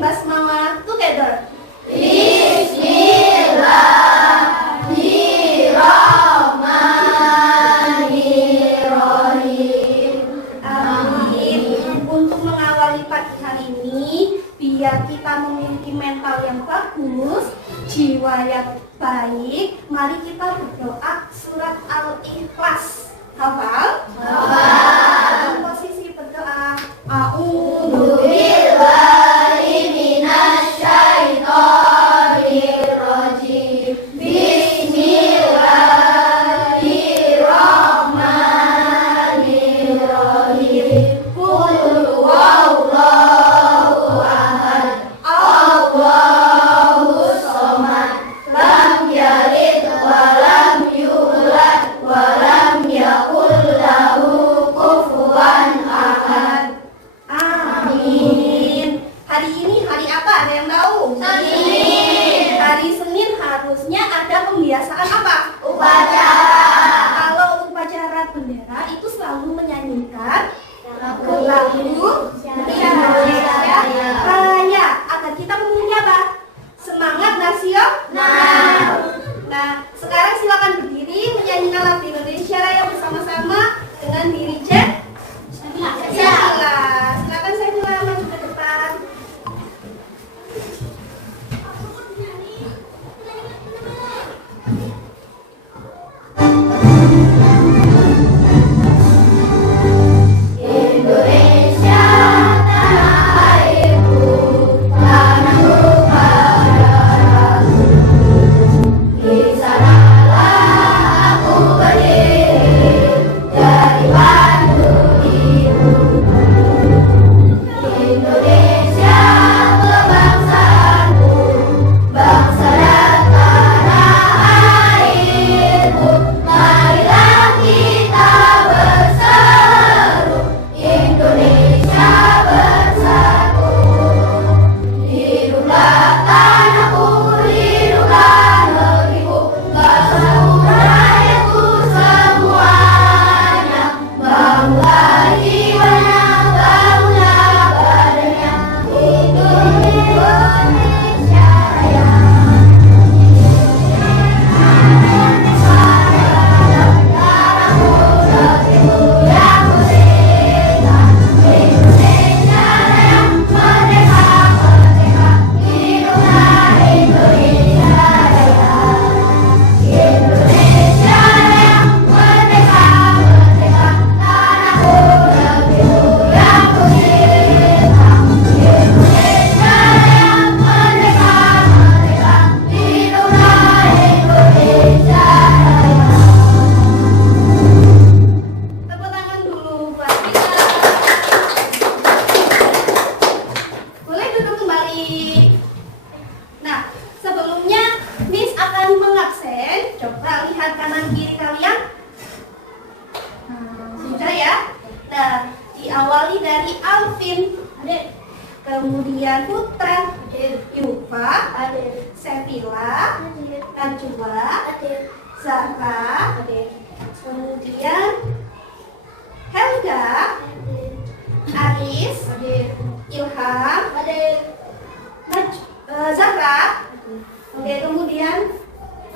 basmalah together. Bismillahirrahmanirrahim. Amin. Untuk mengawali pagi hari ini, biar kita memiliki mental yang bagus, jiwa yang baik, mari kita berdoa surat Al-Ikhlas. Hafal? Dalam posisi berdoa, A'udzu billahi minasyaitonir rajim. Bismillahirrahmanirrahim. Qul huwallahu ahad. Allahus samad. Lam yalid wa lam yulad wa lam yakul lahu kufuwan ahad. amin. Hari ini hari apa? Ada yang tahu? Senin. Hari Senin harusnya ada pembiasaan apa? Upacara. Kalau upacara bendera itu selalu menyanyikan lagu Indonesia Raya agar kita memiliki apa? Semangat nasional. Nah, sekarang silakan berdiri menyanyikan lagu Indonesia Raya bersama-sama dengan diri Jen. Silakan saya maju ke depan. Indonesia tanah airku, tanahku padaku. Di sanalah aku berdiri, jadi batu hidupku. Indonesia kebangsaanku, bangsa dan tanah airku. Marilah kita berseru, Indonesia bersatu. Hiduplah tanahku, hiduplah negeriku, bangsaku, rakyatku semuanya. Bangunlah jiwanya, bangunlah badannya, Indonesia Raya. Darahku, negeriku yang merdeka, Indonesia Raya, merdeka, merdeka. Hiduplah Indonesia Raya. Indonesia Raya, merdeka, merdeka. Tanahku, negeriku yang merdeka, Indonesia Raya, merdeka, merdeka. Hiduplah Indonesia Raya. Tepuk tangan dulu buat kita. Boleh duduk kembali. Nah, sebelumnya Miss akan mengabsen. Coba lihat kanan kiri kalian. Sudah ya? Nah, diawali dari Alvin, kemudian Putra, Yuva, Sevilla, Najwa, Zahra, kemudian Helga, Aris, Ilham, Zahra, oke, kemudian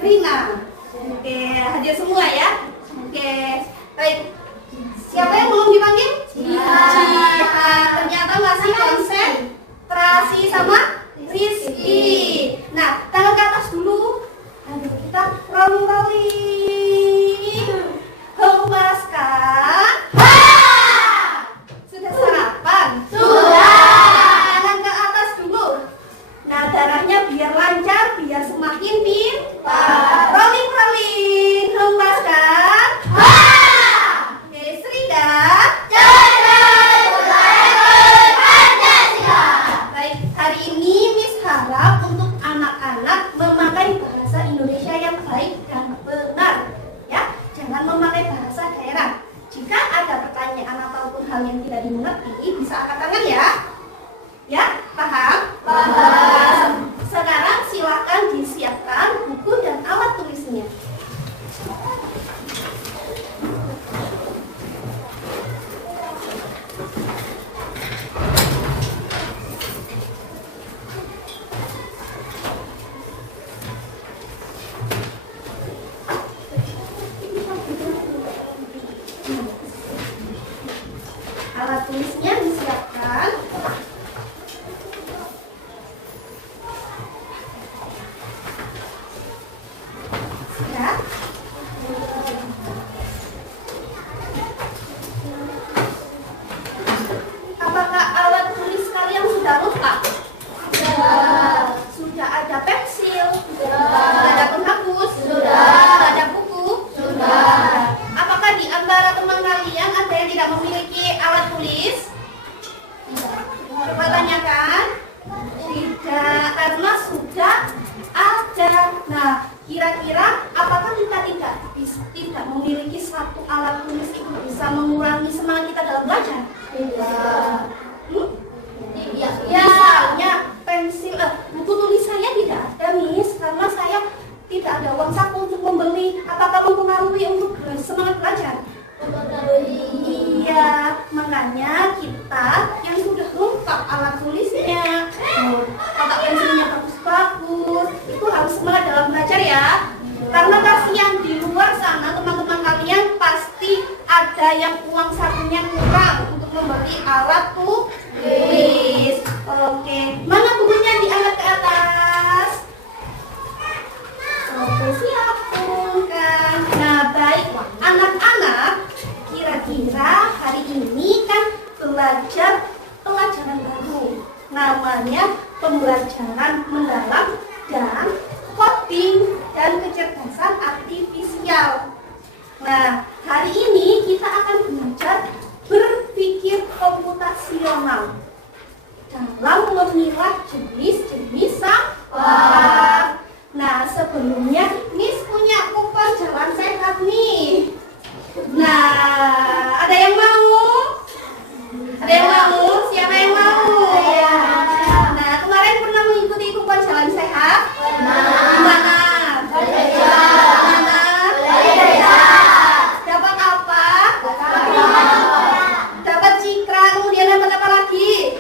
Rina. Oke, hadir semua ya. Oke, baik. Siapa yang belum dipanggil? Jihan. Ternyata masih konsentrasi sama Rizky. Nah, tangan ke atas dulu. Ayo kita rolling. Hembaskan. Sudah sarapan? Tangan ke atas dulu. Nah, darahnya biar lancar, biar semakin pintar. Rolling, rolling. Hembaskan. Oke, Srida. Jangan Kira-kira apakah kita tidak memiliki satu alat tulis itu bisa mengurangi semangat kita dalam belajar? Misalnya pensil, buku tulis saya tidak ada, Miss, karena saya tidak ada uang saku untuk membeli. Apakah mempengaruhi untuk semangat belajar? Iya, makanya kita yang sudah lengkap alat tulisnya, kotak pensilnya bagus-bagus, itu harus semangat dalam belajar ya. Karena kasihan di luar sana teman-teman kalian pasti ada yang uang sakunya kurang untuk membeli alat tulis. Oke, mana bukunya, diangkat ke atas. Oke, siap, kan. Nah, baik, anak-anak, kira-kira hari ini kan belajar pelajaran baru, namanya pembelajaran mendalam dan coding dan kecerdasan artifisial. Nah, hari ini kita akan belajar berpikir komputasional dalam memilah jenis-jenis sampah. Nah, sebelumnya Miss punya kupon jalan sehat nih. Nah, ada yang mau? Ada yang mau? Siapa yang mau? Nah, kemarin pernah mengikuti kupon jalan sehat? Mana? Mana? Dapat apa? Dapat cikra, kemudian dapat apa lagi?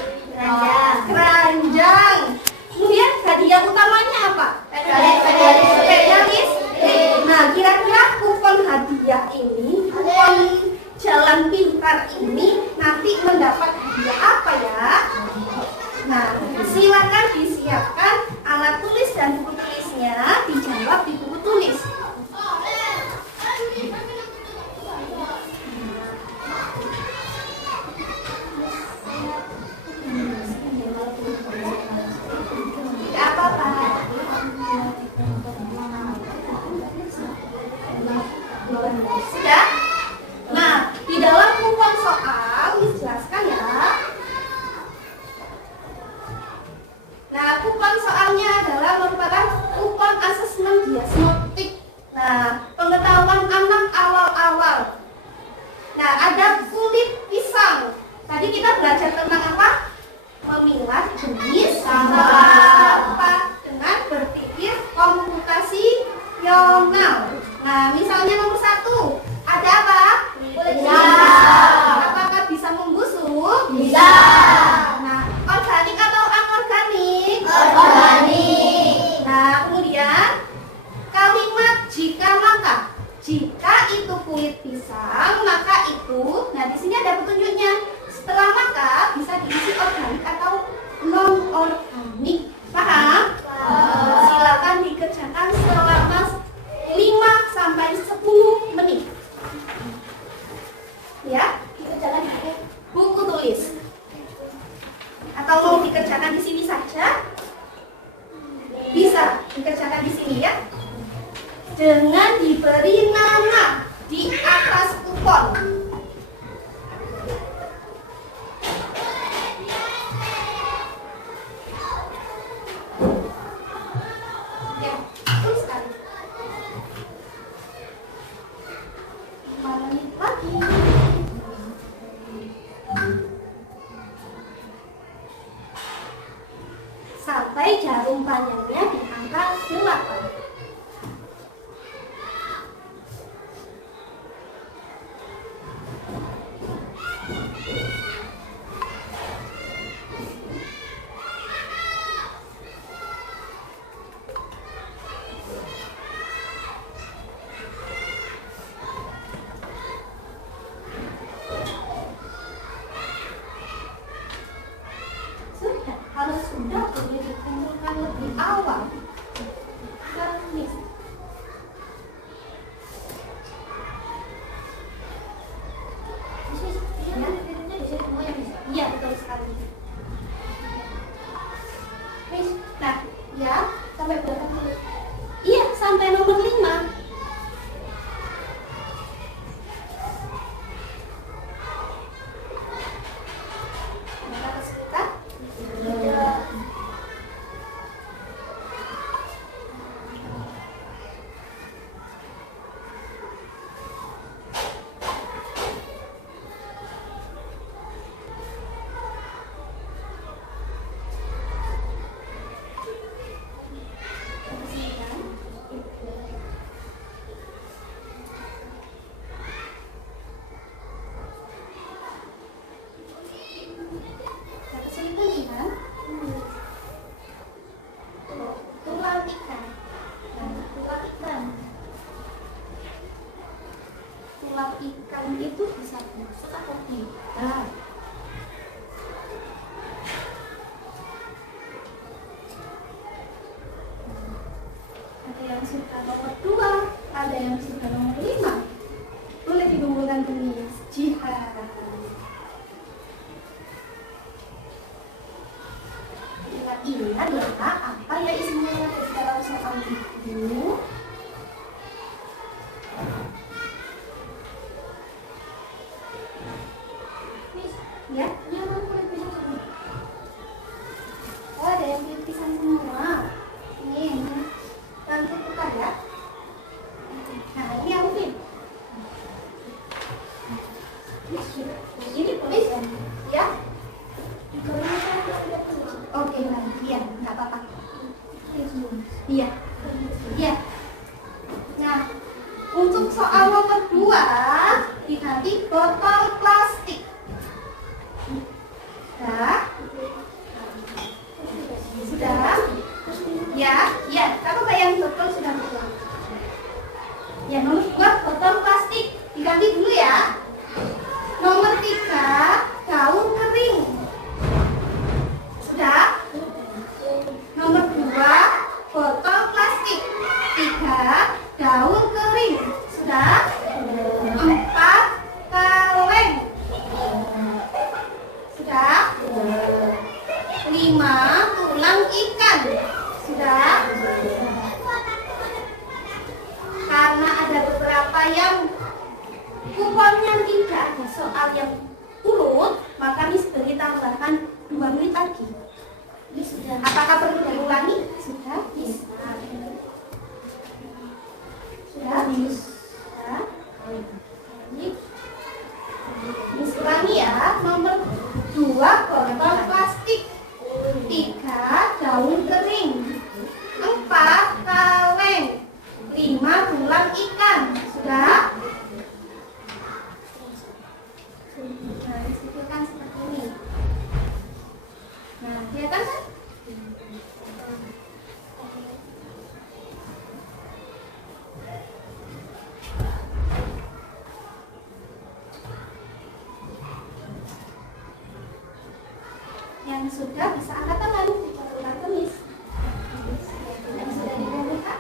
Keranjang. Kemudian hadiah utamanya apa? Sepeda listrik. Nah, kira-kira kupon hadiah ini, kupon jalan pintar ini nanti mendapat hadiah apa ya? Nah, silakan disiapkan alat tulis dan buku tulisnya, dijawab di buku tulis. Tidak apa-apa. Sudah? Nah, di dalam kupon soal dijelaskan ya. Nah, kupon soalnya adalah merupakan kupon asesmen diagnostik. Nah, pengetahuan anak awal-awal. Nah, ada kulit pisang. Tadi kita belajar tentang apa? Memilah jenis sampah dengan berpikir komputasional. Nah, misalnya nomor 1, ada apa? Apakah bisa membusuk? Bisa. Nah, organik atau anorganik? Organik. Nah, kemudian kalimat jika maka. Jika itu kulit pisang, maka itu. Nah, di sini ada petunjuknya. Setelah maka bisa diisi organik atau non organik. Paham? Silakan dikerjakan selama 5 sampai 10 menit. Ya, dikerjakan di buku tulis. Atau mau dikerjakan di sini saja? Bisa dikerjakan di sini ya. Dengan diberi nama di atas kupon. Ya, betul sekali. 5 menit lagi. Sampai jarum panjangnya di angka 8. Kalau sudah boleh dikumpulkan lebih awal. Miss. Iya, betul sekali. Miss, nah, ya, sampai berapa menit? Iya, sampai nomor 5. ini adalah apa ya isinya di dalam soal itu? Ya, jangan boleh pisah. Oh, ada yang pilih pisah semua. Ini, nanti tukar ya. Nah, ini yang pilih. Ini tulis ya. Oke, baik. Iya, nggak apa-apa. Iya, iya. Nah, untuk soal nomor 2 diganti botol plastik. Sudah? Ya, ya. Kalau yang botol sudah betul. Ya, nomor 2 botol plastik diganti dulu ya. Nomor 3 daun kering. Sudah? Nomor 2 botol plastik. 3 daun kering. Sudah? 4 kaleng. Sudah? 5 tulang ikan. Sudah? Karena ada beberapa yang kuponnya tidak ada soal yang urut, maka Miss beri tambahkan 2 menit lagi. Sudah. Apakah perlu diulangi? Sudah? Yes. Sudah? Yes. Sudah? Miss ulangi ya. Nomor 2 botol plastik. 3 daun kering. 4 kaleng. 5 tulang ikan. Sudah? Nah, disitu kan seperti ini. Nah, kelihatan kan? Yang sudah bisa angkat tangan, diperlukan tulis. Yang sudah dikumpulkan.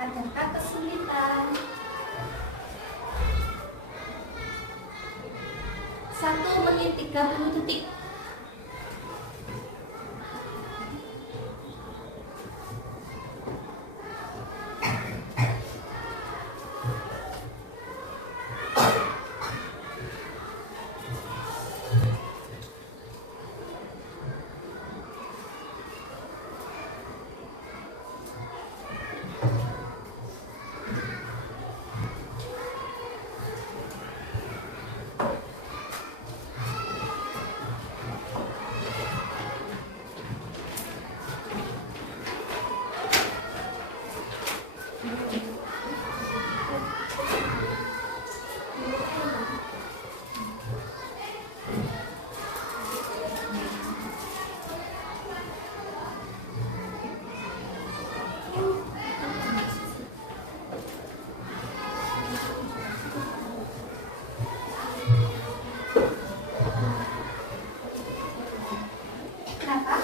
Adakah kesulitan? 1 menit 30 detik. Kenapa?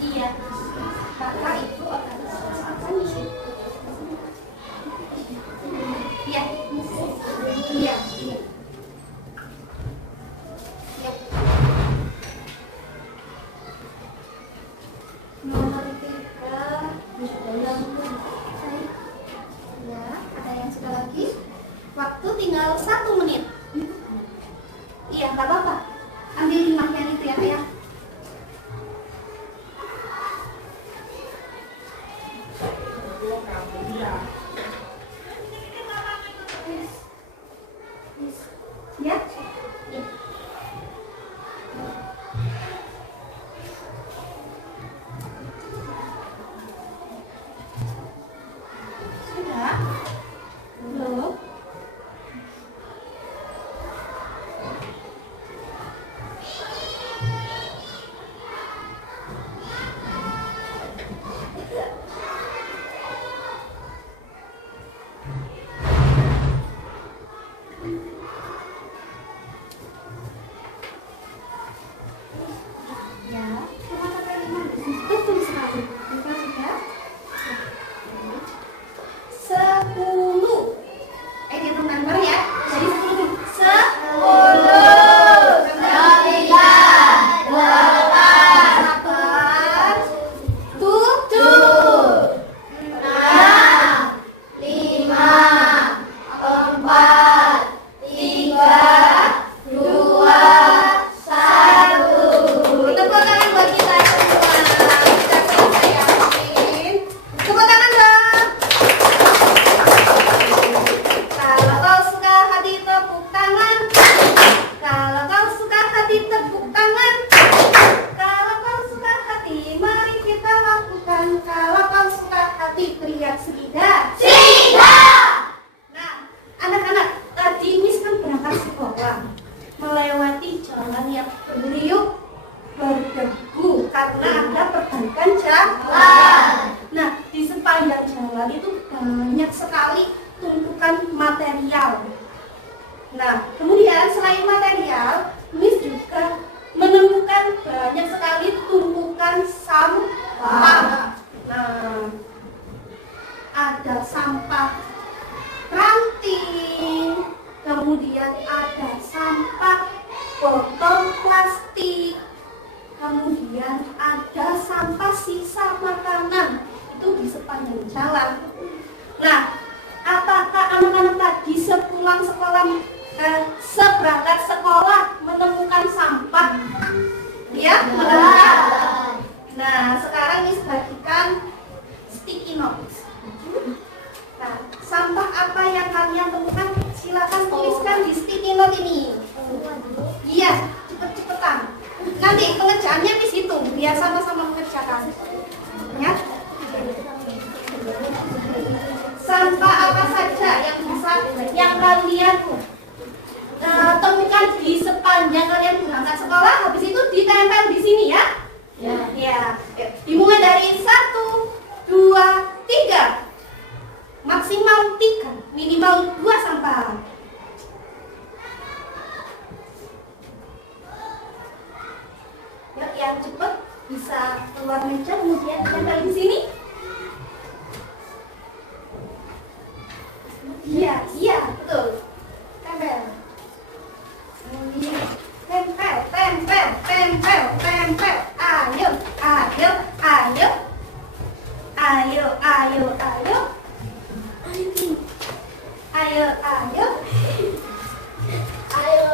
Iya, maka itu organisasi. Iya, iya, iya. Nomor 3 ya, ada yang sudah lagi. Waktu tinggal 1 menit. Iya, nggak apa-apa. Ambil 5 yang itu ya, Ayah. Ya? Ya. Sudah? Belum? Nah, apakah anak-anak tadi sepulang sekolah, seberangkat sekolah menemukan sampah? Ya, menemukan. Nah, sekarang Miss bagikan sticky notes. Nah, sampah apa yang kalian temukan? Silakan tuliskan di sticky note ini. Iya, cepet-cepetan. Nanti pengerjaannya Miss hitung, biar sama-sama mengerjakan. Ya. Sampah apa saja yang bisa yang kalian temukan di sepanjang kalian berangkat sekolah, habis itu ditempel di sini ya. Ya. Dimulai dari 1, 2, 3. Maksimal 3, minimal 2 sampah. Ya, yang cepat bisa keluar meja kemudian ditempel di sini. Iya, betul. Tempel. Tempel. Ayo.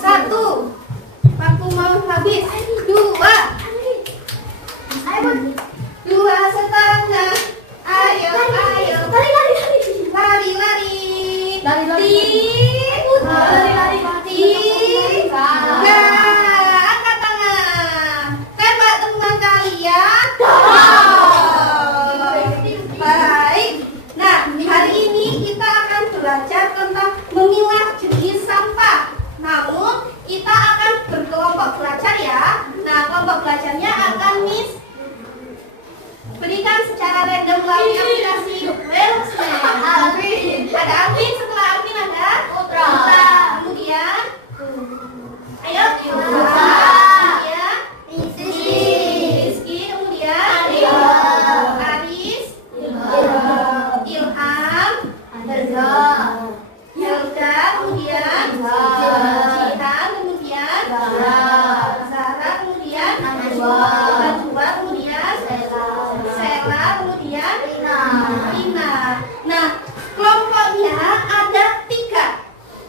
Satu, waktu mau habis. 2 setengah. Ayo. Lari. Angkat tangan. Tembak teman kalian. Baik. Nah, hari ini kita akan belajar tentang memilah jenis sampah. Namun, kita akan berkelompok belajar ya. Nah, kelompok belajarnya akan Miss berikan secara random melalui aplikasi Wellsman. Ada Alvin, setelah Alvin ada Putra. Kemudian ayo kemudian Rizky, kemudian Aris, Ilham, Hilda, kemudian Jihan, kemudian Zahra, kemudian Najwa, kemudian Sela, kemudian Rina. Nah, kelompoknya ada 3.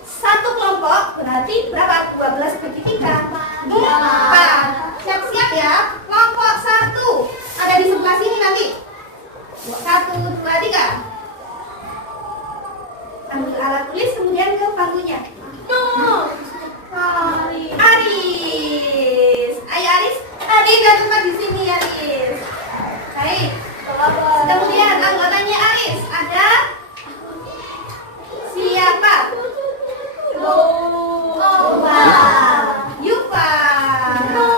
Satu kelompok berarti berapa? 12 bagi 3. 4. Siap-siap ya. Kelompok 1 ada di sebelah sini nanti. 1, 2, 3. Ambil alat tulis kemudian ke bangkunya. Aris. Ayo Aris. Tadi gak tempat di sini Aris. Baik. Kemudian anggotanya Aris ada siapa? Yupa. Putar.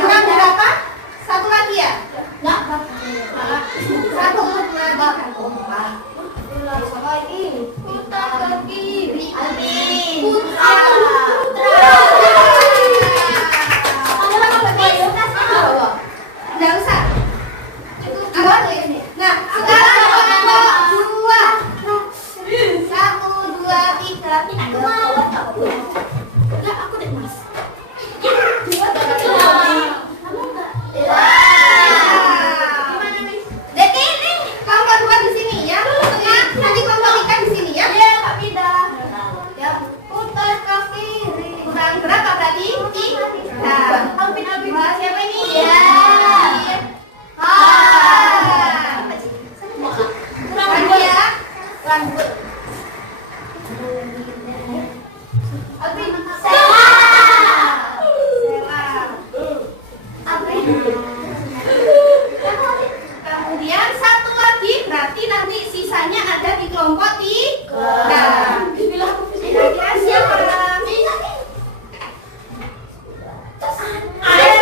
Kurang berapa? 1 lagi ya? Satu lagi. Putar ke kiri. Putra. Nggak usah. Nah, sekarang kelompok 2. 1, 2, 3. Enggak, aku deh Mas. Kelompok 2 di sini ya. Nanti kelompok 3 di sini ya. Ya, putar ke kiri. Kurang berapa berarti? 3. Siapa ini? Lagi ya. Lanjut. Sela. Kemudian 1 lagi berarti nanti sisanya ada di kelompok 3. Kira-kira siapa? Ayo.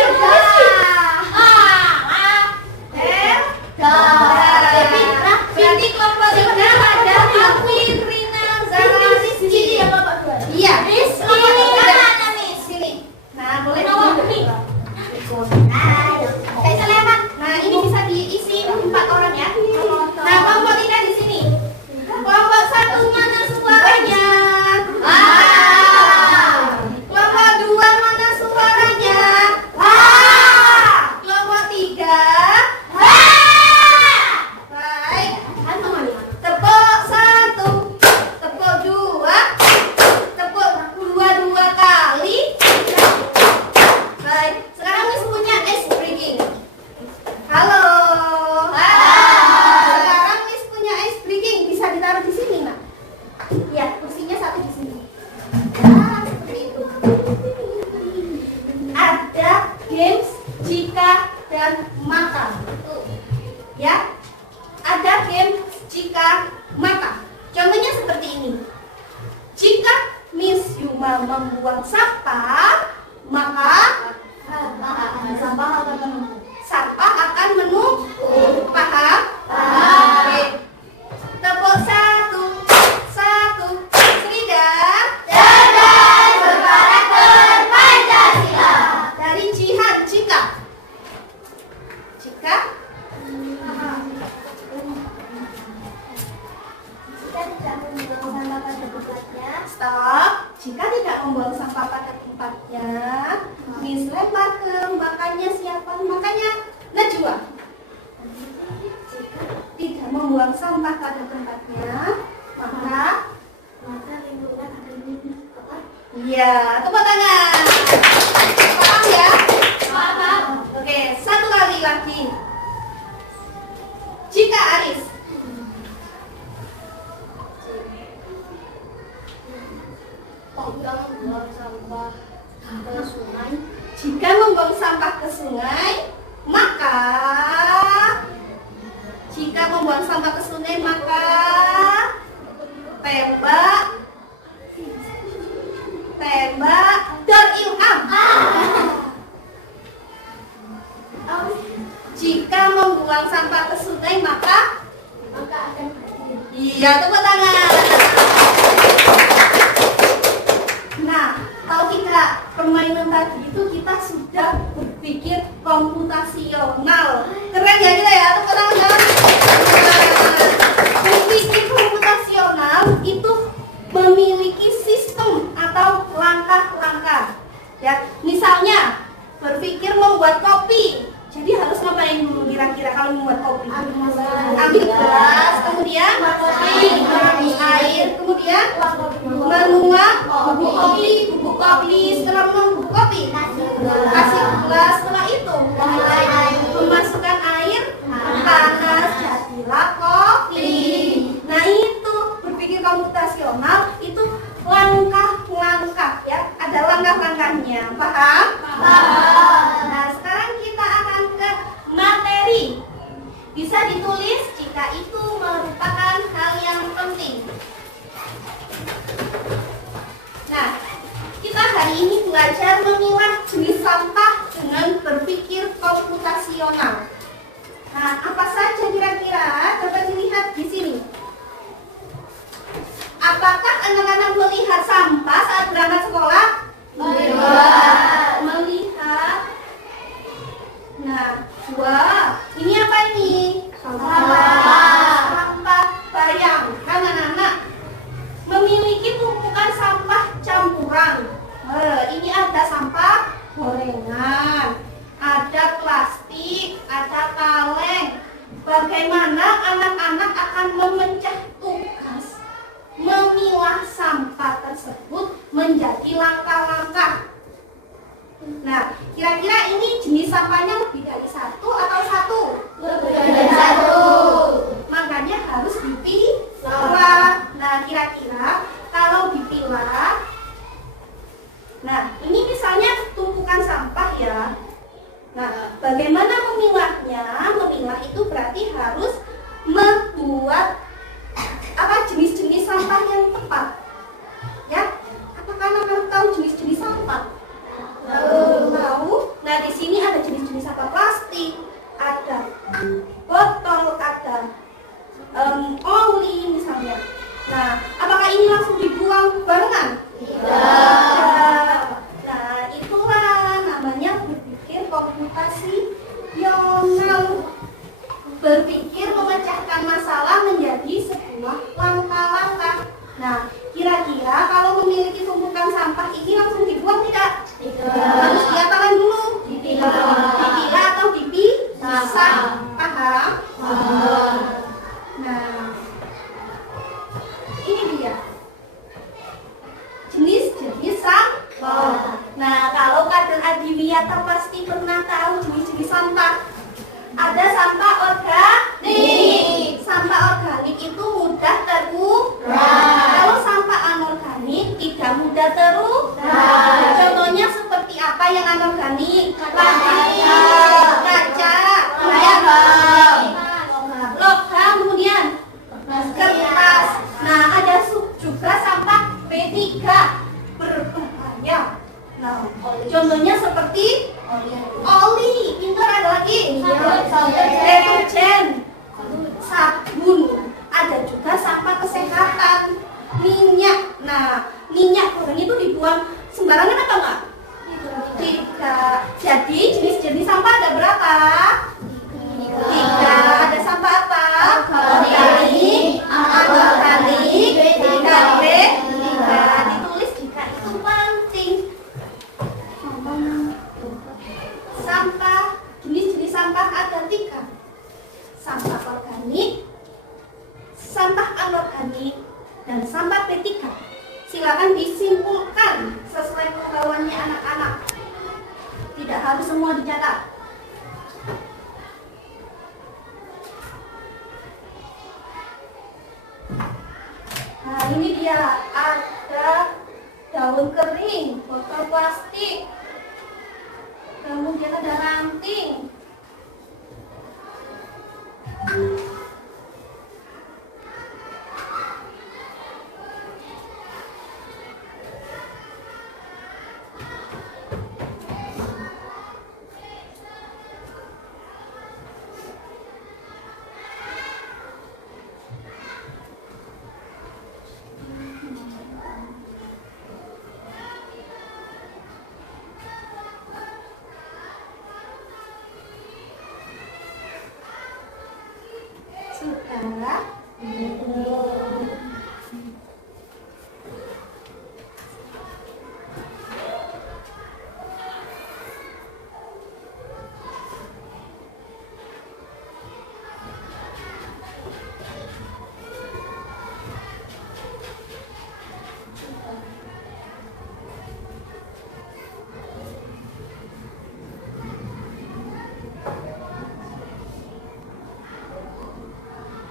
jika, dan maka. Ya, ada game jika, maka. Contohnya seperti ini. Jika Miss Yuma membuang sampah, maka sampah akan menumpuk. Paham? Oke. Tepuk satu. Seridah. Cerdas berkarakter Pancasila. Dari Jihan, jika. Jika Tidak membuang sampah pada tempatnya. stop. Jika tidak membuang sampah pada tempatnya, Miss lempar ke makannya siapa? Makannya Najwa. Jika tidak membuang sampah pada tempatnya, maka lingkungan akan lebih kotor. iya, tepuk tangan. Paham ya? Paham. Oke, satu kali lagi. Jika Aris Membuang sampah ke sungai. jika membuang sampah ke sungai, maka tembak terilham. Jika membuang sampah ke sungai, maka akan iya, tepuk tangan. Nah, kalau kita permainan tadi itu kita sudah berpikir komputasional. Keren ya kita ya, tepuk tangan. Nah, berpikir komputasional itu memiliki sistem atau langkah-langkah. Ya, misalnya berpikir membuat kopi. Jadi harus ngapain dulu kira-kira kalau membuat kopi? Ambil gelas, kemudian masukin air, kemudian menuang bubuk kopi. Setelah menuang bubuk kopi, kasih gelas. Setelah itu memasukkan air panas, jadilah kopi. Nah, itu berpikir komputasional itu langkah-langkah ya, ada langkah-langkahnya. Paham? Nah, sekarang kita akan ke materi. Bisa ditulis jika itu merupakan hal yang penting. Nah, kita hari ini belajar memilah jenis sampah dengan berpikir komputasional. Nah, apa saja kira-kira? Coba dilihat di sini. Apakah anak-anak melihat sampah saat berangkat sekolah? Melihat. Nah, wah, ini apa ini? Sampah. Bayangkan anak-anak memiliki tumpukan sampah campuran. Ini ada sampah gorengan, ada plastik, ada kaleng. Bagaimana anak-anak akan memecah tugas memilah sampah tersebut menjadi langkah-langkah. Nah, kira-kira ini jenis sampahnya lebih dari satu atau satu? Lebih dari satu. Makanya harus dipilah. Nah, kira-kira kalau dipilah, nah ini misalnya tumpukan sampah ya. Nah, bagaimana memilahnya? Memilah itu berarti harus membuat jenis-jenis sampah yang tepat. Ya, apakah anak-anak tahu jenis-jenis sampah? Tahu. Nah, di sini ada jenis-jenis sampah plastik, ada botol, ada oli misalnya. Nah, apakah ini langsung dibuang barengan? Tidak. Nah, itulah namanya berpikir komputasional. Berpikir memecahkan masalah menjadi sebuah langkah-langkah. Nah, kira-kira kalau memiliki tumpukan sampah ini langsung dibuang tidak? Tidak. Harus diapakan dulu? Dipilah atau dipisah. Paham? Nah, ini dia jenis-jenis sampah. Nah, kalau Kader Adiwiyata pasti pernah tahu jenis-jenis sampah. Ada sampah organik. Sampah organik itu mudah terurai. Kalau sampah anorganik tidak mudah terurai. Contohnya seperti apa yang anorganik? Plastik, deterjen, sabun, ada juga sampah kesehatan, minyak. Nah, minyak goreng itu dibuang sembarangan apa enggak? Tidak. Jadi jenis-jenis sampah ada berapa? 3. Ada sampah apa? Organik, anorganik, inorganik. Ditulis jika itu penting. Sampah, jenis-jenis sampah ada 3. Sampah organik, sampah anorganik, dan sampah B3. Silakan disimpulkan sesuai pengetahuannya anak-anak. Tidak harus semua dicatat. Nah, ini dia, ada daun kering, botol plastik, kemudian ada ranting. Sudah.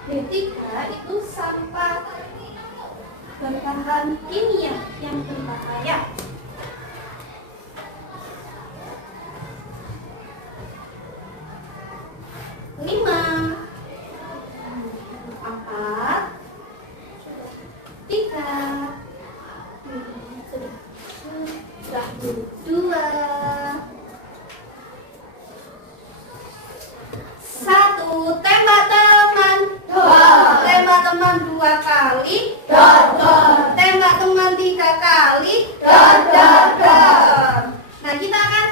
B3 itu sampah berbahan kimia yang berbahaya. Lima, 4, 3, 2, 1. Tembak teman. Tembak teman 2 kali. Tembak teman 3 kali. Nah, kita akan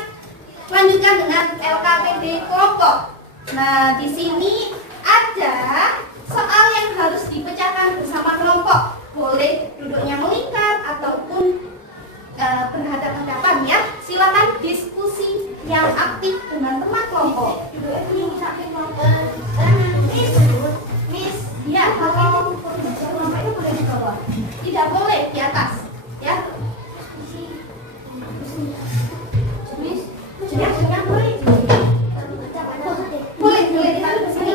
lanjutkan dengan LKPD kelompok. Nah, di sini ada soal yang harus dipecahkan bersama kelompok. Boleh duduknya melingkar ataupun berhadapan-hadapan ya. Silakan diskusi yang aktif dengan teman kelompok. Miss, ya kalau kelompok itu boleh di bawah, tidak boleh di atas, ya. Miss, ya boleh. Boleh ditaruh ke sini.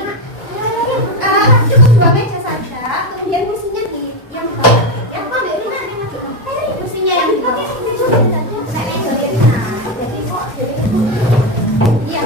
Cukup 2 meja saja, kemudian kursinya di yang bawah, ya. Kursinya yang di bawah. Iya.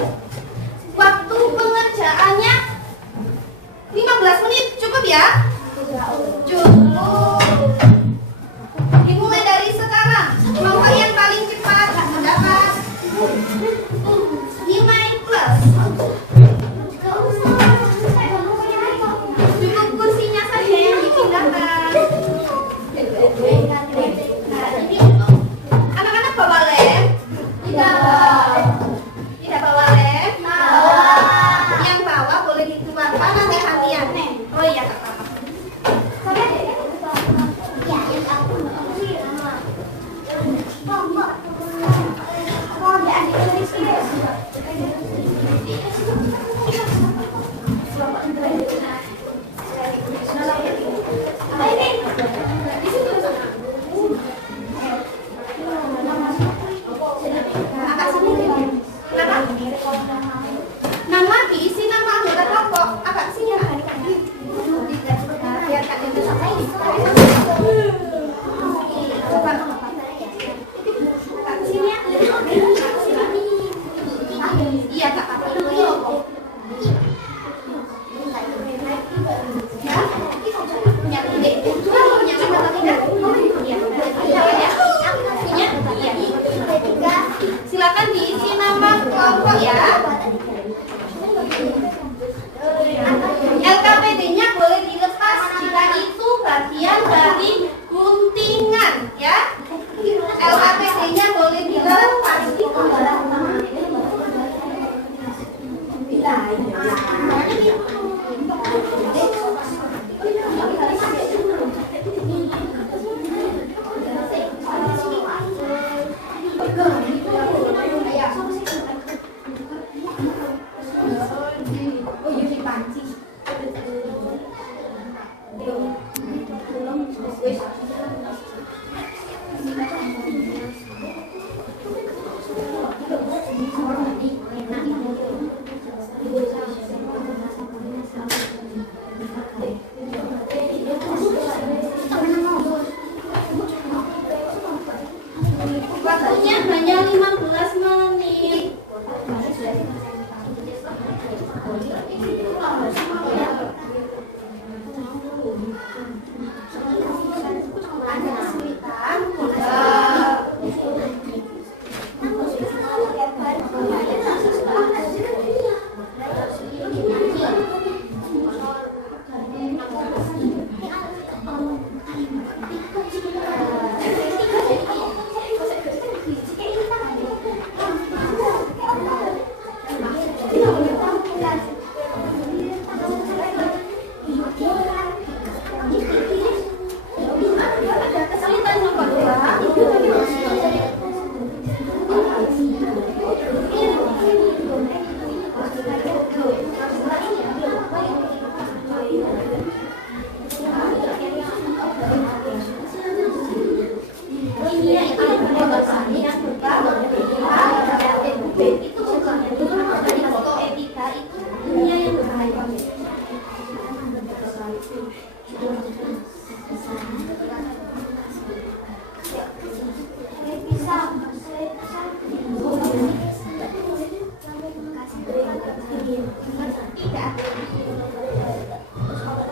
Waktunya hanya 15 menit.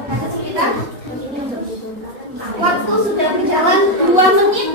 Ada kesulitan? Waktu sudah berjalan 2 menit.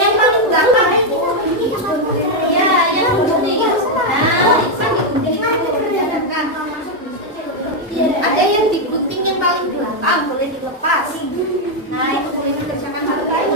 Yang paling belakang ya, yang gunting. Ada yang digunting yang paling belakang, boleh dilepas. Nah, itu boleh dikerjakan hal lain.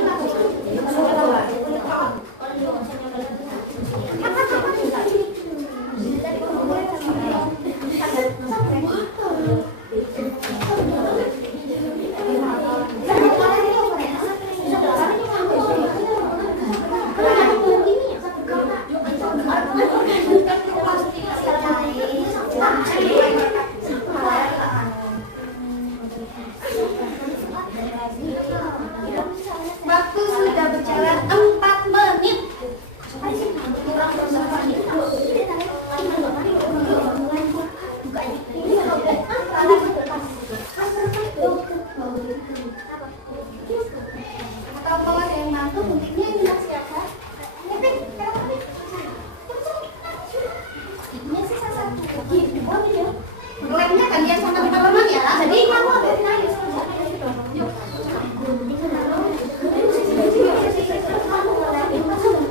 Waktu sudah berjalan 4 menit. Atau kalau ada yang mantu, guntingnya ini siapa? Lemnya gantian sama teman-teman ya. Jadi kamu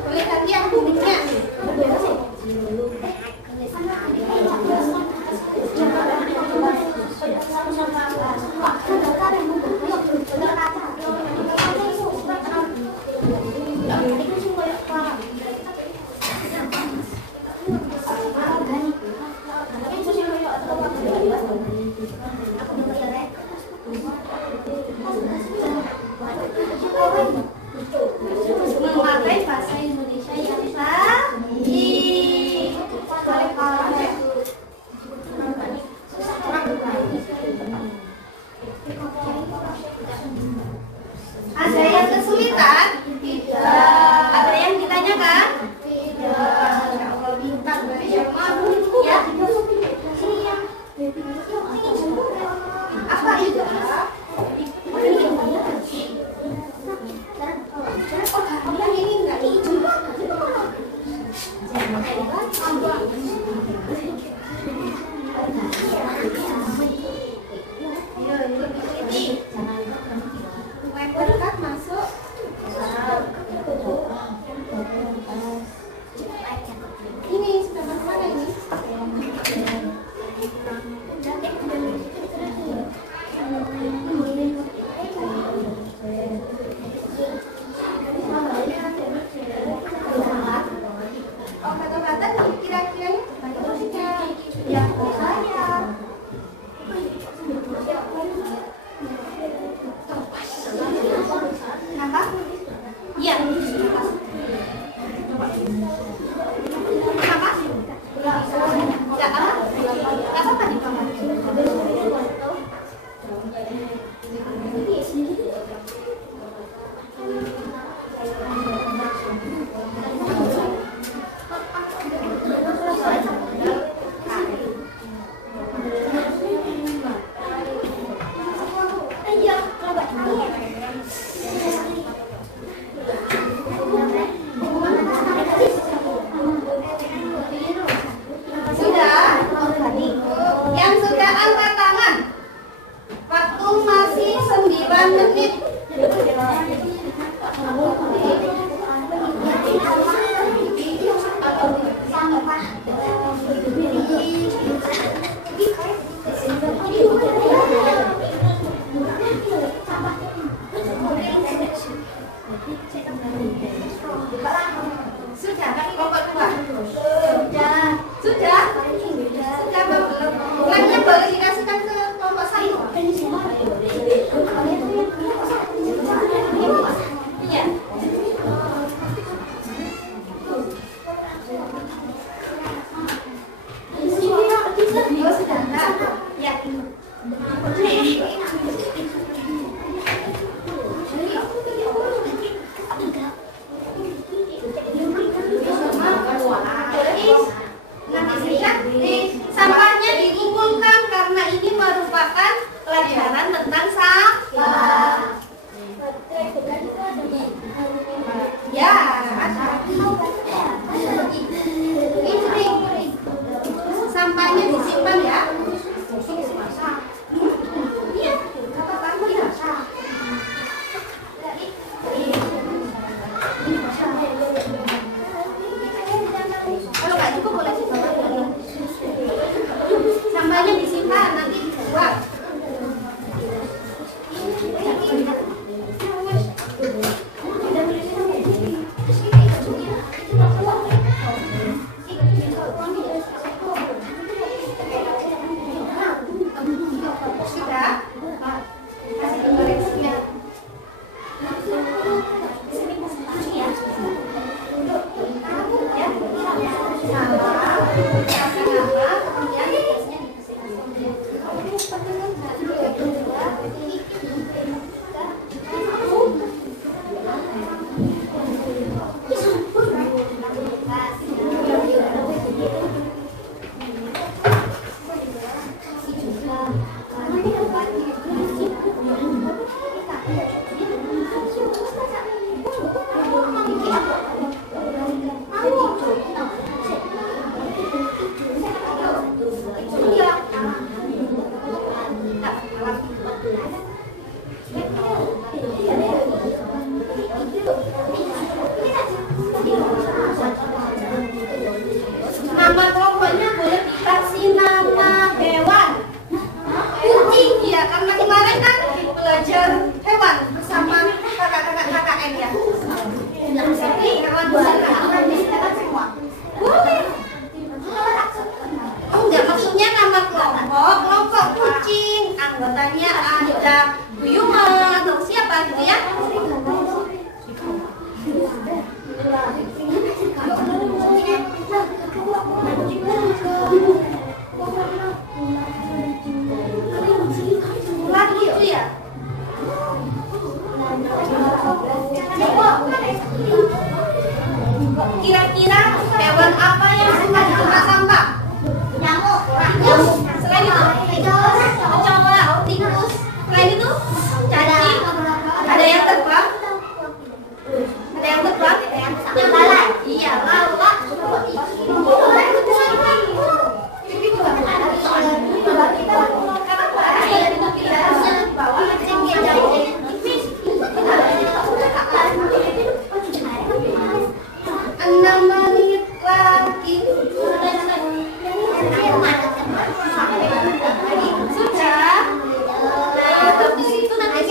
boleh gantian guntingnya. Memakai bahasa Indonesia yang sah. Ada yang kesulitan? Tidak. Ada yang ditanyakan? Tidak. Kalau minta ya. Apa itu? Kenapa? Iya. Kenapa? Enggak apa? Enggak apa-apa di kamar. Sudah? Yang sudah angkat tangan. Waktu masih 9 menit. Sudah, kelompok 2. Sudah? Sudah belum? Uangnya boleh dikasihkan ke kelompok 1. Iya. Oh, sudah. Ya. Sampahnya dikumpulkan karena ini merupakan pelajaran tentang sampah. Ya, sampahnya disimpan ya. Iya, kalau nggak cukup boleh dibawa dulu. Sampahnya disimpan nanti dibuang. Sudah? Kasih koreksinya. Nama kelompoknya boleh dikasih nama hewan. Kucing ya, karena kemarin kan belajar hewan bersama kakak-kakak KKN ya. Jadi hewan semua. Boleh. Oh enggak, maksudnya nama kelompok kucing. Anggotanya ada Buyuma atau siapa gitu ya. Lagi itu ya. Kira-kira hewan apa yang suka di tempat sampah? Nyamuk. Selain itu, kecoa, tikus. Selain itu, cacing. Ada yang terbang? Ada yang terbang? Lalat. Iya, lalat. Sudah. Nah, habis itu nanti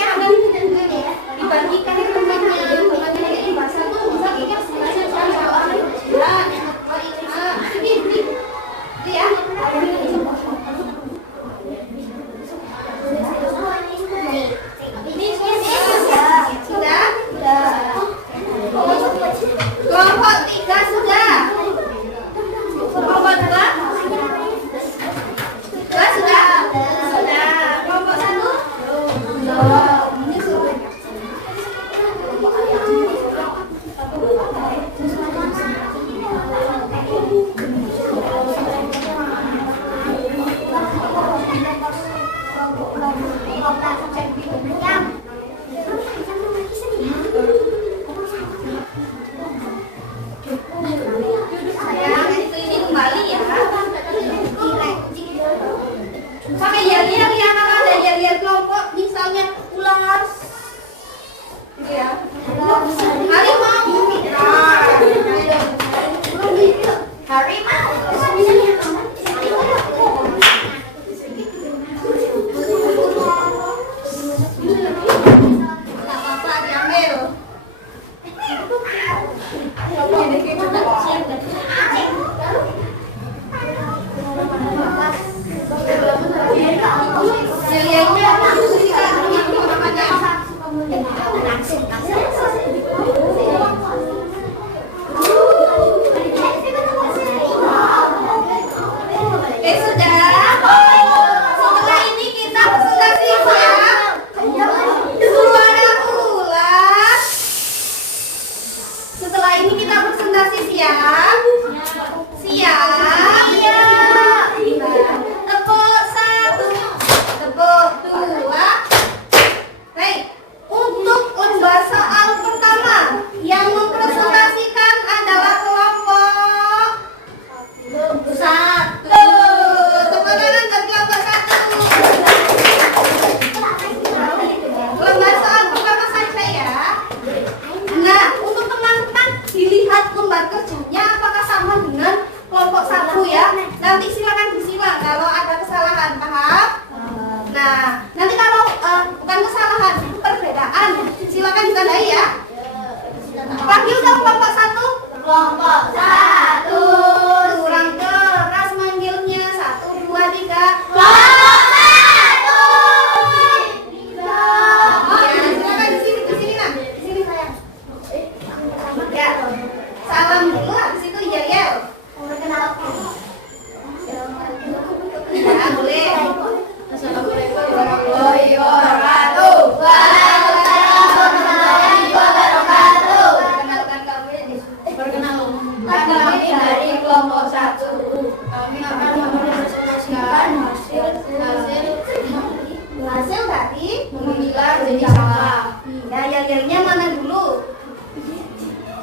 dari Memilah jenis sampah. Ya, yel-yelnya mana dulu?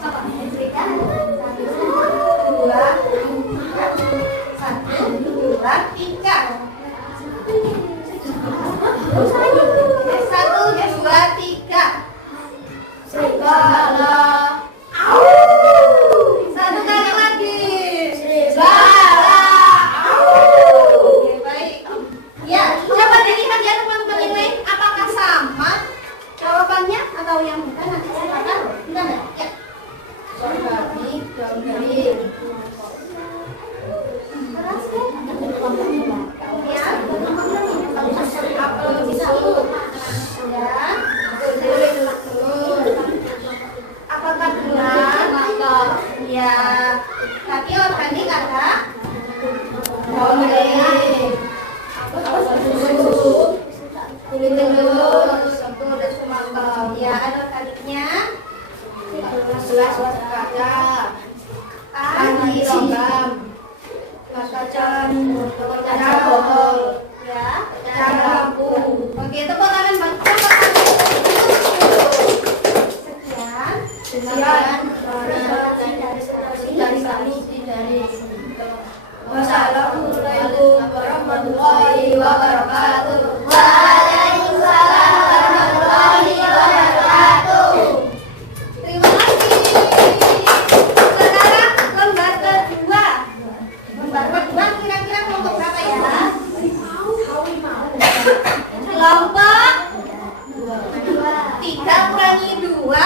Apa? Berikan. Dua, tiga. Satu, dua, tiga. Satu, dua, tiga. Serigala. Satu kali lagi. Serigala. Oke, baik. Ya, coba dilihat ya teman-teman ini, apakah sama jawabannya atau yang bukan? Nanti silakan. Benar nggak? Ya. Berbagi, berbagi. Ya. Apel satu. Ya. Apakah benar? Ya. Tapi organik ada? Organik. Kulit telur, sempur dan semangka. Ya, ada organiknya. Gelas kaca, panci logam, kaca botol, Ya. kaca lampu. Oke, tepuk tangan Bang. Sekian. Sekian dari kami dari Wassalamualaikum warahmatullahi wabarakatuh. Waalaikumsalam warahmatullahi wabarakatuh. Terima kasih. Sekarang lembar kedua. Lembar kedua kira-kira kelompok berapa ya? Kelompok 3 kurangi 2 1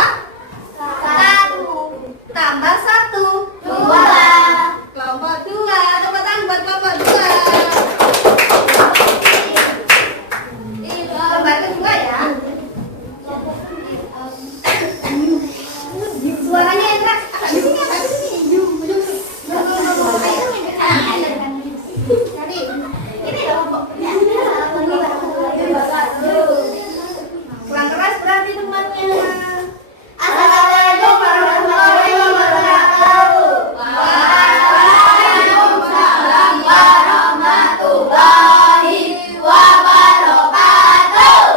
tambah 1 2. Kelompok 2. Tepuk tangan buat kelompok 2. Lembar kedua ya. Suaranya yang keras. Agak di sini, agak di sini. Jadi, ini kelompok. Kurang keras berarti temannya. Assalamualaikum warahmatullahi wabarakatuh. Waalaikumsalam warahmatullahi wabarakatuh.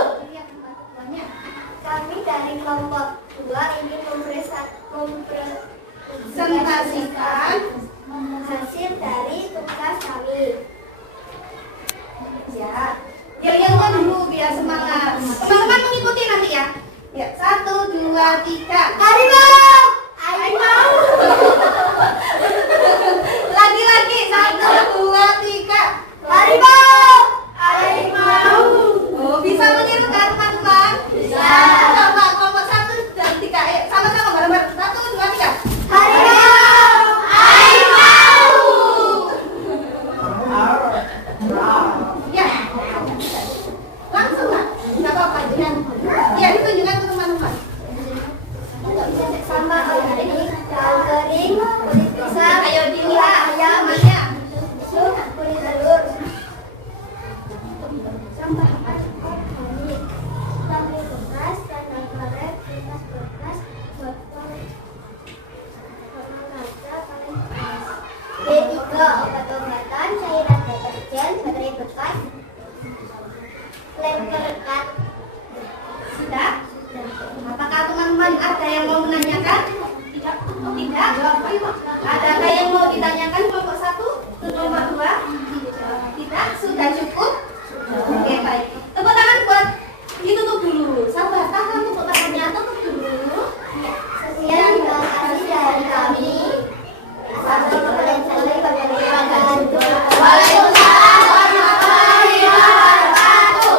Kami dari kelompok 2 ingin Presentasikan hasil dari tugas kami. ya. Yel-yelnya dulu biar semangat. Teman-teman mengikuti nanti ya. Ya, 1 2 3. Harimau. Harimau. Lagi-lagi 1 2 3. Harimau. Harimau. Oh, bisa meniru kan teman-teman? Bisa. Coba kelompok 1 dan 3. Sama-sama bareng-bareng. 1 2 3. Harimau. Harimau. Ya. Langsung lah. Enggak apa-apa jangan. Ya, ditunjukkan ke teman-teman. Sama organik, daun kering, kulit pisang, Ayo dilihat ayam, temannya. sup, kulit telur. Sampah organik, tahu bekas, tanah karet, kertas bekas, botol, warna kaca, paling bekas. B3, obat-obatan, cairan deterjen, baterai bekas, lem perekat. Sudah? Apakah teman-teman ada yang mau menanyakan? Tidak. Adakah yang mau ditanyakan kelompok 1 ke kelompok 2? Tidak? Sudah cukup? Oke, baik. Tepuk tangan buat ditutup dulu. Sabar, tahan tepuk tangannya, tutup dulu. Sekian terima kasih dari kami. Assalamualaikum warahmatullahi wabarakatuh. Waalaikumsalam warahmatullahi wabarakatuh.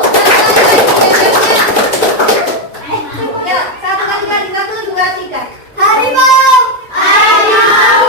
Ya, 1 kali 1 2 3. Harimau. Harimau.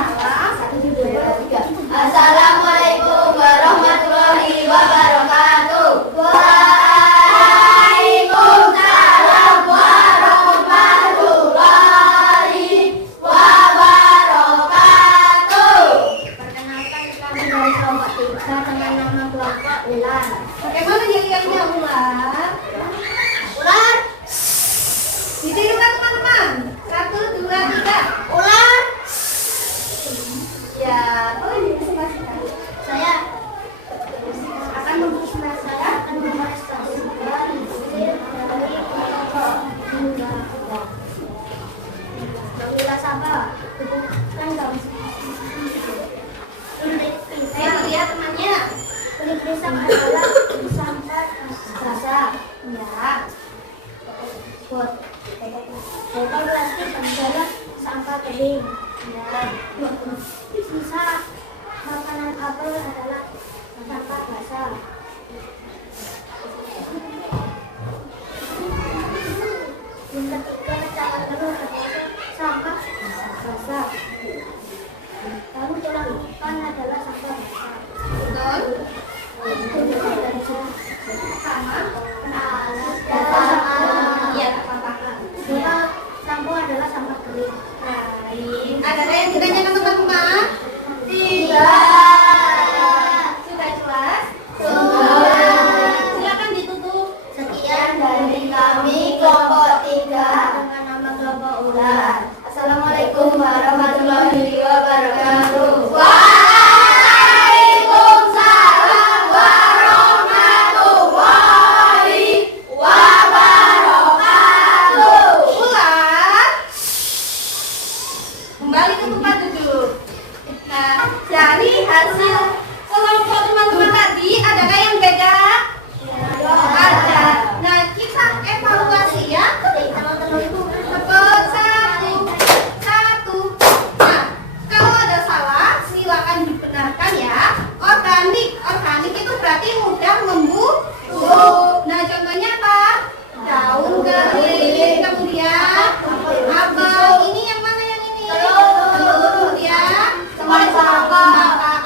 Waalaikumsalam. Assalamualaikum warahmatullahi wabarakatuh. Waalaikumsalam warahmatullahi wabarakatuh. Perkenalkan, kami dari kelompok 3 dengan nama kelompok Ular. Bagaimana nyanyiannya ular? Ular, Ditirukan teman-teman. 1, 2, 3. ular. Ya, oh ini suka-suka. Saya Akan memerestasikan dari kelompok hingga Bangila Sabah. Bukan dong. Saya lihat temannya. Kulit pisang adalah sampah basah. Ya. Botol plastik adalah sampah kering. Ya. Sisa makanan apel adalah sampah basah. Yang ketiga, cawan telur adalah sampah basah. Lalu tulang ikan adalah sampah basah. Betul. Sama. Iya, apa-apa. Botol sampo adalah sampah kering. Baik. Ada yang ditanyakan teman-teman? Sudah jelas? Silakan ditutup. Sekian dari kami kelompok 3 dengan nama kelompok Ular. Assalamualaikum warahmatullahi wabarakatuh. Waalaikumsalam warahmatullahi wabarakatuh. Ular. Kembali ke tempat duduk. Nah, dari hasil kelompok teman-teman tadi, adakah yang beda? Ada. Nah, kita evaluasi ya. Betul, satu. Nah, kalau ada salah, silakan dibenarkan ya. Organik itu berarti mudah membusuk. Nah, contohnya apa? Daun kering, kemudian apel. Ini yang mana yang ini? Kemudian semangka.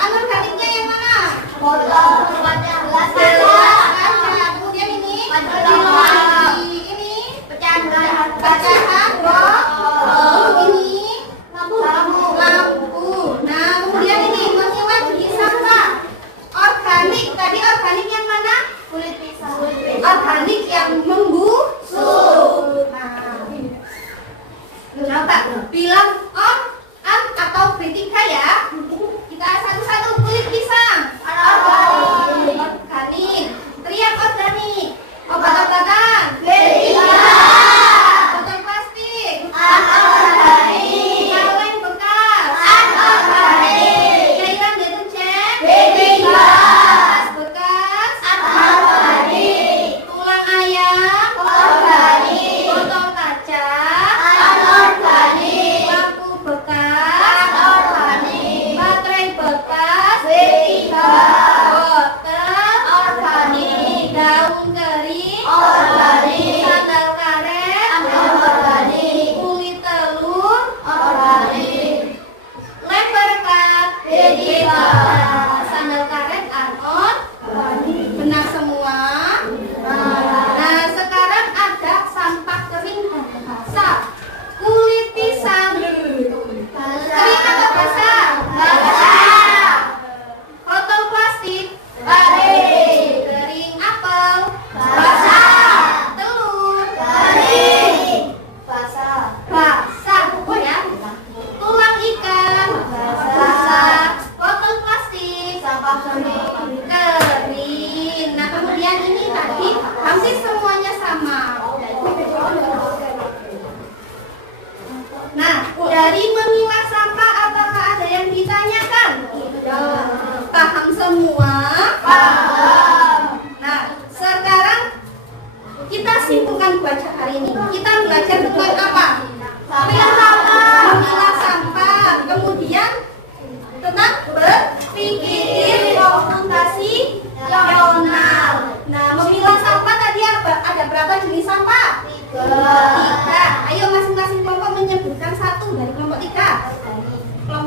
Anorganiknya yang mana? Botol tempatnya gelas Gelas kaca. Kemudian ini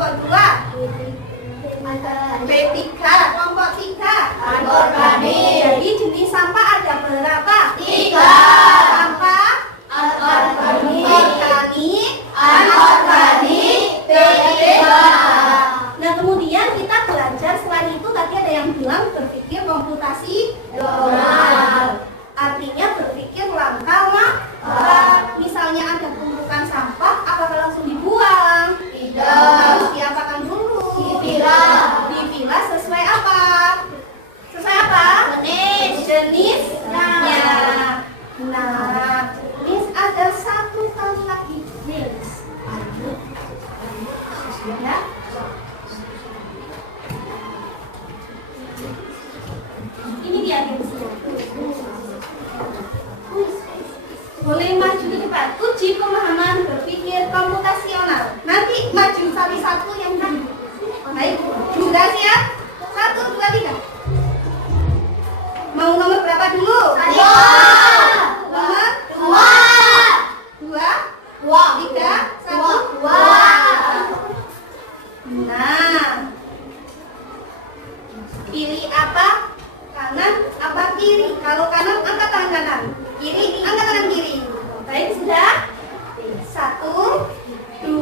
kelompok 2. B3, kelompok 3. Anorganik. Jadi jenis sampah ada berapa? 3. Sampah Anorganik. organik, Anorganik. B3. Nah kemudian kita belajar selain itu tadi ada yang bilang berpikir komputasional. Artinya berpikir langkah. Misalnya ada tumpukan sampah, apakah langsung dibuang? Tidak. Harus diapakan dulu? Dipilah. Dipilah sesuai apa? Sesuai apa? Jenisnya. Nah, jenis ada satu kali lagi. Ya. Ini dia jenisnya. Boleh maju ke depan. Uji pemahaman berpikir komputasional. Nanti maju satu yang tadi. Baik, sudah siap? 1, 2, 3. Mau nomor berapa dulu? 2. Nomor 2, 3, 1, 2. Nah, pilih apa? Kanan apa kiri? Kalau kanan angkat tangan kanan, kiri angkat tangan kiri. Baik, sudah? 1, 2,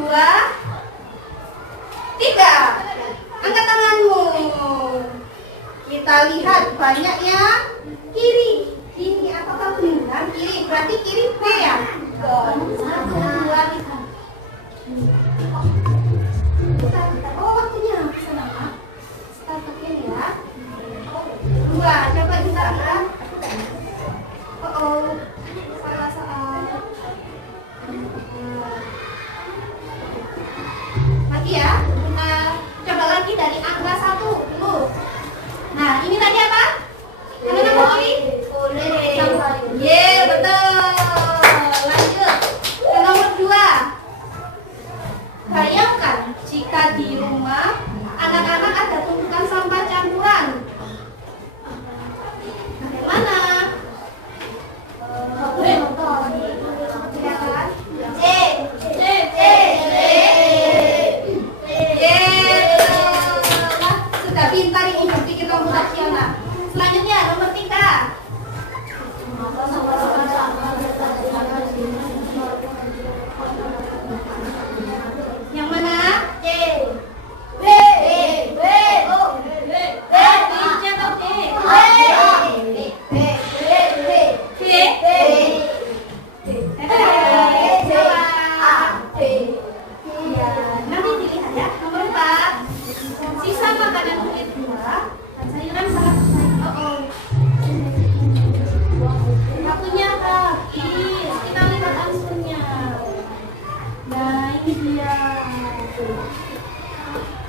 3. Angkat tanganmu. Kita lihat banyak yang kiri. Kiri apakah benar? Kiri berarti kiri B ya? 1, 2, 3. Oh waktunya bisa lama. Start pakai ya. 2, coba kita lihat. Salah saat. Lagi ya. Coba lagi dari angka 1 dulu. Nah, ini tadi apa? Kanan apa kiri? Betul. Lanjut ke nomor 2. Bayangkan jika di rumah anak-anak ada tumpukan sampah campuran. Bagaimana? Sudah pintar ini berpikir komputasional. Selanjutnya nomor 3. Yang mana? Nanti dilihat ya. Nomor 4. Sisa makanan kulit buah dan sayuran sangat baik. Waktunya habis. Kita lihat answernya. Nah, ini dia.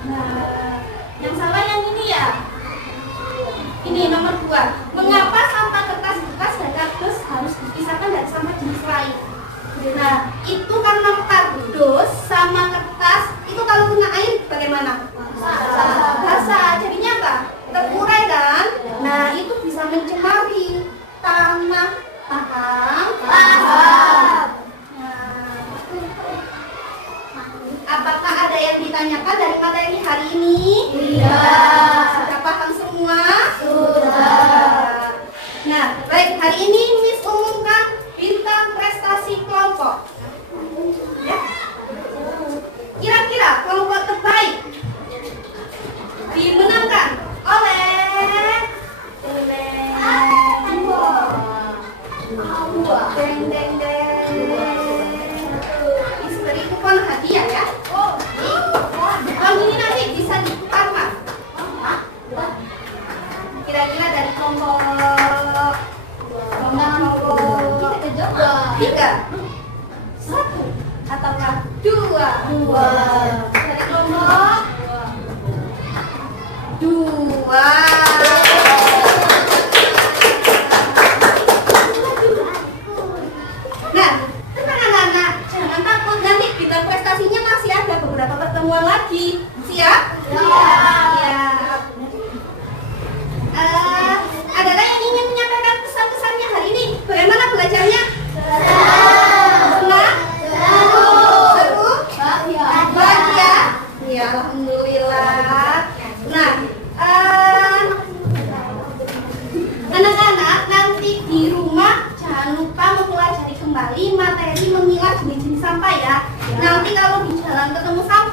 Nah, yang salah yang ini ya. Ini nomor 2. Mengapa sampah kertas bekas dan kardus harus dipisahkan dari sampah jenis lain? Nah, itu karena kardus sama kertas itu kalau kena air bagaimana? Basah. Jadinya apa? Terurai kan? Nah, itu bisa mencemari tanah. Paham? Nah, apakah ada yang ditanyakan dari materi hari ini? Iya. Sudah paham semua? Sudah. Nah, baik, hari ini Miss umumkan bintang prestasi kelompok. Ya. Kira-kira kelompok terbaik dimenangkan oleh deng deng deng. Istri kupon hadiah ya. Ini nanti bisa ditukar Mas. Kira-kira dari kelompok 3, 1 ataukah 2? Dari kelompok 2. Nah, tenang anak-anak, jangan takut, nanti bintang prestasinya masih ada beberapa pertemuan lagi. Siap? Siap. Adakah yang ingin menyampaikan pesan-pesannya hari ini? Bagaimana belajarnya? Senang? Seru? Bahagia? ya, alhamdulillah. Nah, anak-anak nanti di rumah jangan lupa mempelajari kembali materi memilah jenis-jenis sampah ya. Nanti kalau di jalan ketemu sampah